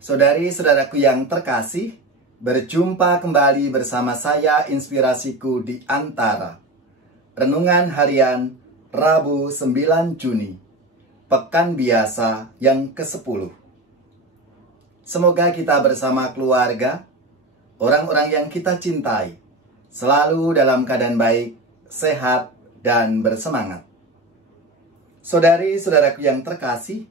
Saudari-saudaraku yang terkasih, berjumpa kembali bersama saya Inspirasiku di Antara. Renungan harian Rabu 9 Juni, Pekan Biasa yang ke-10. Semoga kita bersama keluarga, orang-orang yang kita cintai, selalu dalam keadaan baik, sehat, dan bersemangat. Saudari-saudaraku yang terkasih,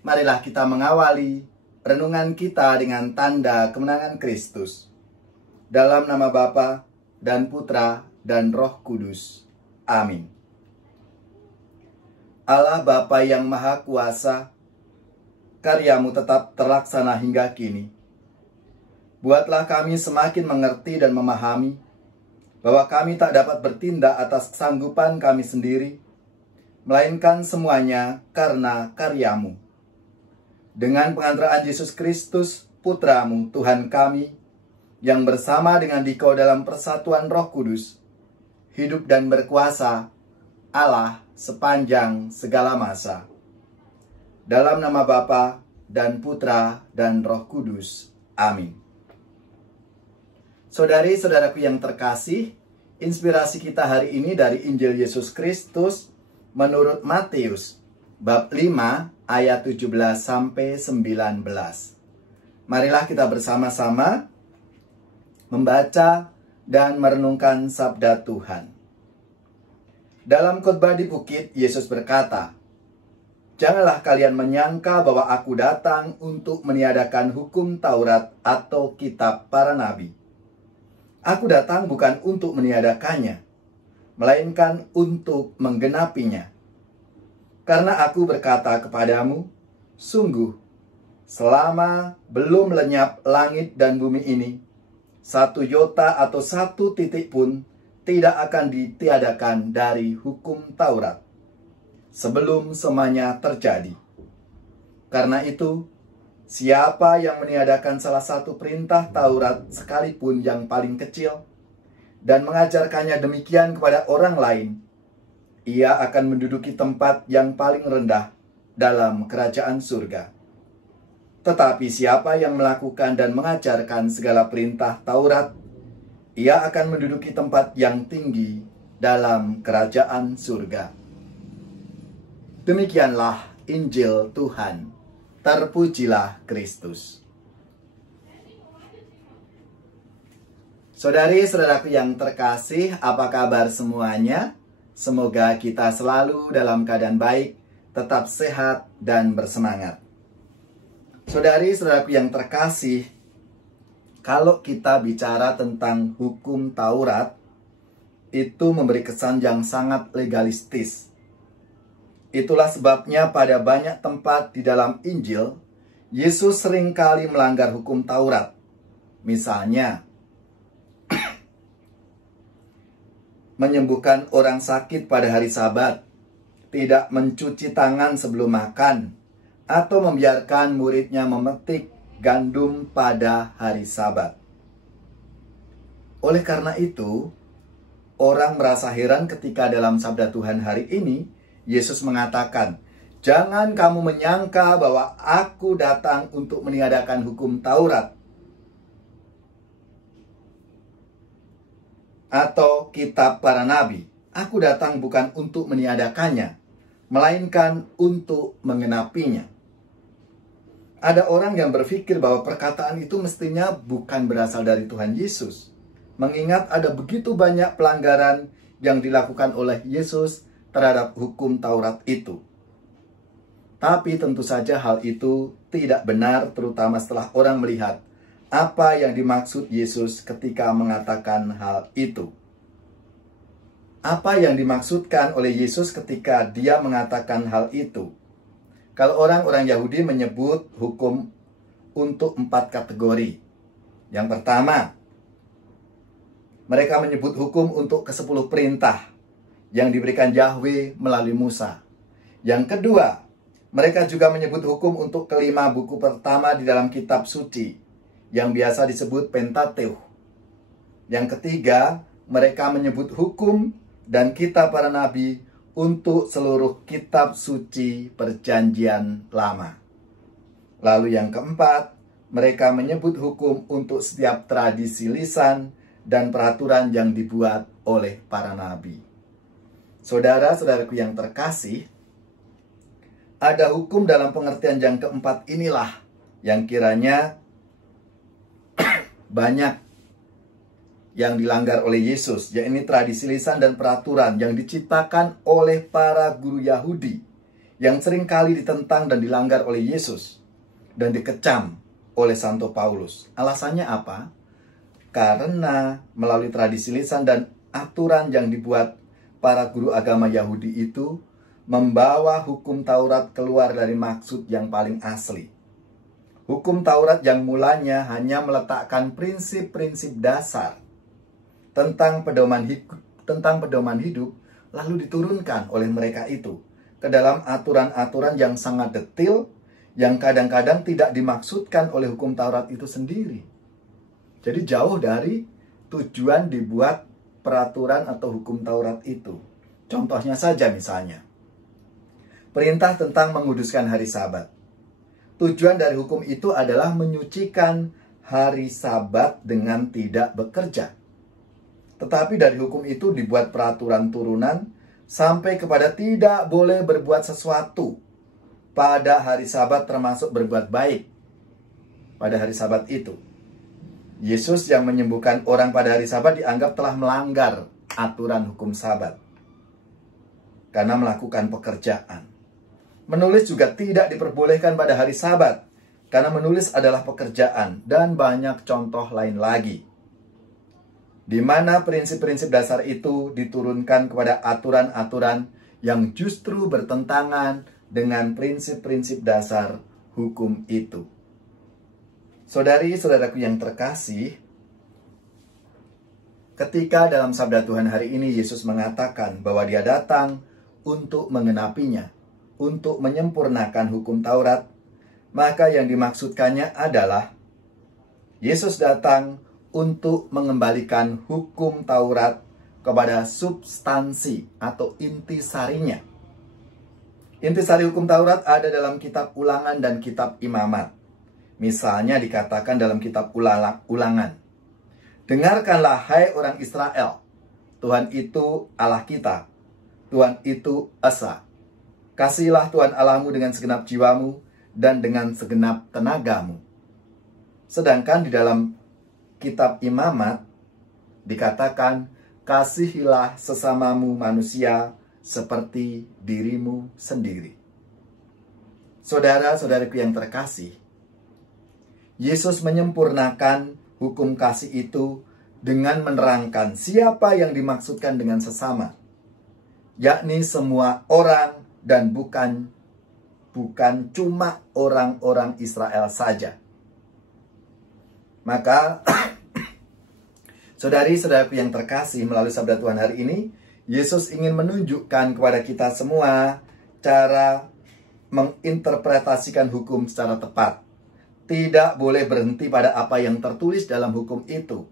marilah kita mengawali renungan kita dengan tanda kemenangan Kristus. Dalam nama Bapa dan Putra dan Roh Kudus. Amin. Allah Bapa yang Maha Kuasa, karya-Mu tetap terlaksana hingga kini. Buatlah kami semakin mengerti dan memahami bahwa kami tak dapat bertindak atas kesanggupan kami sendiri, melainkan semuanya karena karya-Mu. Dengan pengantaraan Yesus Kristus, Putra-Mu, Tuhan kami, yang bersama dengan Dikau dalam persatuan Roh Kudus, hidup dan berkuasa, Allah sepanjang segala masa. Dalam nama Bapa dan Putra dan Roh Kudus. Amin. Saudari-saudaraku yang terkasih, inspirasi kita hari ini dari Injil Yesus Kristus menurut Matius, bab 5, ayat 17-19. Marilah kita bersama-sama membaca dan merenungkan sabda Tuhan. Dalam khotbah di bukit, Yesus berkata, "Janganlah kalian menyangka bahwa aku datang untuk meniadakan hukum Taurat atau kitab para nabi. Aku datang bukan untuk meniadakannya, melainkan untuk menggenapinya. Karena aku berkata kepadamu, sungguh, selama belum lenyap langit dan bumi ini, satu iota atau satu titik pun tidak akan ditiadakan dari hukum Taurat, sebelum semuanya terjadi. Karena itu, siapa yang meniadakan salah satu perintah Taurat sekalipun yang paling kecil, dan mengajarkannya demikian kepada orang lain, ia akan menduduki tempat yang paling rendah dalam kerajaan surga. Tetapi siapa yang melakukan dan mengajarkan segala perintah Taurat, ia akan menduduki tempat yang tinggi dalam kerajaan surga." Demikianlah Injil Tuhan. Terpujilah Kristus. Saudari-saudaraku yang terkasih, apa kabar semuanya? Semoga kita selalu dalam keadaan baik, tetap sehat, dan bersemangat. Saudari-saudaraku yang terkasih, kalau kita bicara tentang hukum Taurat, itu memberi kesan yang sangat legalistis. Itulah sebabnya pada banyak tempat di dalam Injil, Yesus seringkali melanggar hukum Taurat. Misalnya, menyembuhkan orang sakit pada hari Sabat, tidak mencuci tangan sebelum makan, atau membiarkan muridnya memetik gandum pada hari Sabat. Oleh karena itu, orang merasa heran ketika dalam sabda Tuhan hari ini, Yesus mengatakan, "Jangan kamu menyangka bahwa aku datang untuk meniadakan hukum Taurat atau kitab para nabi. Aku datang bukan untuk meniadakannya, melainkan untuk menggenapinya." Ada orang yang berpikir bahwa perkataan itu mestinya bukan berasal dari Tuhan Yesus, mengingat ada begitu banyak pelanggaran yang dilakukan oleh Yesus terhadap hukum Taurat itu. Tapi tentu saja hal itu tidak benar, terutama setelah orang melihat apa yang dimaksud Yesus ketika mengatakan hal itu. Apa yang dimaksudkan oleh Yesus ketika dia mengatakan hal itu? Kalau orang-orang Yahudi menyebut hukum untuk 4 kategori. Yang pertama, mereka menyebut hukum untuk ke-10 perintah yang diberikan Yahweh melalui Musa. Yang kedua, mereka juga menyebut hukum untuk ke-5 buku pertama di dalam kitab suci, yang biasa disebut Pentateuch. Yang ketiga, mereka menyebut hukum dan kitab para nabi untuk seluruh kitab suci Perjanjian Lama. Lalu yang keempat, mereka menyebut hukum untuk setiap tradisi lisan dan peraturan yang dibuat oleh para nabi. Saudara-saudaraku yang terkasih, ada hukum dalam pengertian yang keempat inilah yang kiranya banyak yang dilanggar oleh Yesus, yaitu tradisi lisan dan peraturan yang diciptakan oleh para guru Yahudi yang seringkali ditentang dan dilanggar oleh Yesus dan dikecam oleh Santo Paulus. Alasannya apa? Karena melalui tradisi lisan dan aturan yang dibuat para guru agama Yahudi itu membawa hukum Taurat keluar dari maksud yang paling asli. Hukum Taurat yang mulanya hanya meletakkan prinsip-prinsip dasar tentang pedoman hidup, lalu diturunkan oleh mereka itu ke dalam aturan-aturan yang sangat detail, yang kadang-kadang tidak dimaksudkan oleh hukum Taurat itu sendiri. Jadi jauh dari tujuan dibuat peraturan atau hukum Taurat itu. Contohnya saja misalnya, perintah tentang menguduskan hari Sabat. Tujuan dari hukum itu adalah menyucikan hari Sabat dengan tidak bekerja. Tetapi dari hukum itu dibuat peraturan turunan sampai kepada tidak boleh berbuat sesuatu pada hari Sabat, termasuk berbuat baik pada hari Sabat itu. Yesus yang menyembuhkan orang pada hari Sabat dianggap telah melanggar aturan hukum Sabat karena melakukan pekerjaan. Menulis juga tidak diperbolehkan pada hari Sabat karena menulis adalah pekerjaan, dan banyak contoh lain lagi, di mana prinsip-prinsip dasar itu diturunkan kepada aturan-aturan yang justru bertentangan dengan prinsip-prinsip dasar hukum itu. Saudari-saudaraku yang terkasih, ketika dalam sabda Tuhan hari ini Yesus mengatakan bahwa Dia datang untuk mengenapinya, untuk menyempurnakan hukum Taurat, maka yang dimaksudkannya adalah Yesus datang untuk mengembalikan hukum Taurat kepada substansi atau intisarinya. Intisari hukum Taurat ada dalam kitab Ulangan dan kitab Imamat. Misalnya dikatakan dalam kitab Ulangan, "Dengarkanlah hai orang Israel, Tuhan itu Allah kita, Tuhan itu Esa. Kasihilah Tuhan Allahmu dengan segenap jiwamu dan dengan segenap tenagamu." Sedangkan di dalam kitab Imamat dikatakan, "Kasihilah sesamamu manusia seperti dirimu sendiri." Saudara-saudariku yang terkasih, Yesus menyempurnakan hukum kasih itu dengan menerangkan siapa yang dimaksudkan dengan sesama, yakni semua orang dan bukan cuma orang-orang Israel saja. Maka saudari-saudaraku yang terkasih, melalui sabda Tuhan hari ini, Yesus ingin menunjukkan kepada kita semua cara menginterpretasikan hukum secara tepat. Tidak boleh berhenti pada apa yang tertulis dalam hukum itu,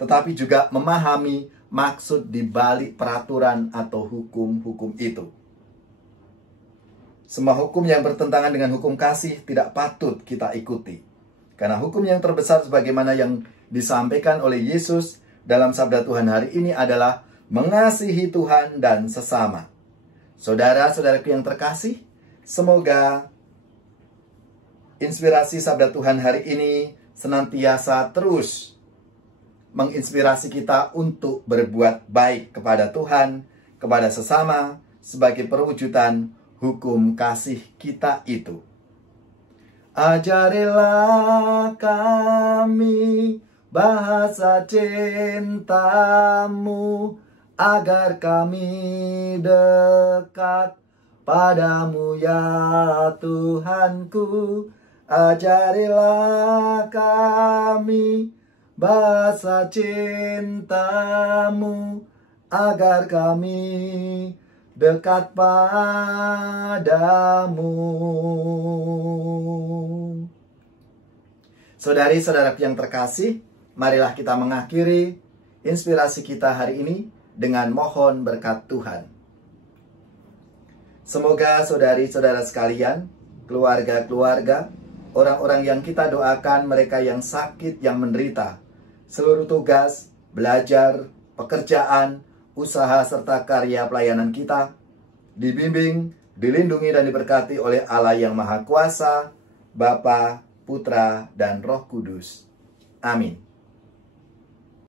tetapi juga memahami maksud di balik peraturan atau hukum-hukum itu. Semua hukum yang bertentangan dengan hukum kasih tidak patut kita ikuti. Karena hukum yang terbesar sebagaimana yang disampaikan oleh Yesus dalam sabda Tuhan hari ini adalah mengasihi Tuhan dan sesama. Saudara-saudaraku yang terkasih, semoga inspirasi sabda Tuhan hari ini senantiasa terus menginspirasi kita untuk berbuat baik kepada Tuhan, kepada sesama, sebagai perwujudan hukum kasih kita itu. Ajarilah kami bahasa cintamu, agar kami dekat padamu ya Tuhanku. Ajarilah kami bahasa cintamu, agar kami dekat padamu. Saudari-saudaraku yang terkasih, marilah kita mengakhiri inspirasi kita hari ini dengan mohon berkat Tuhan. Semoga saudari-saudara sekalian, keluarga-keluarga, orang-orang yang kita doakan, mereka yang sakit, yang menderita, seluruh tugas, belajar, pekerjaan, usaha, serta karya pelayanan kita, dibimbing, dilindungi, dan diberkati oleh Allah yang Maha Kuasa, Bapa, Putra, dan Roh Kudus. Amin.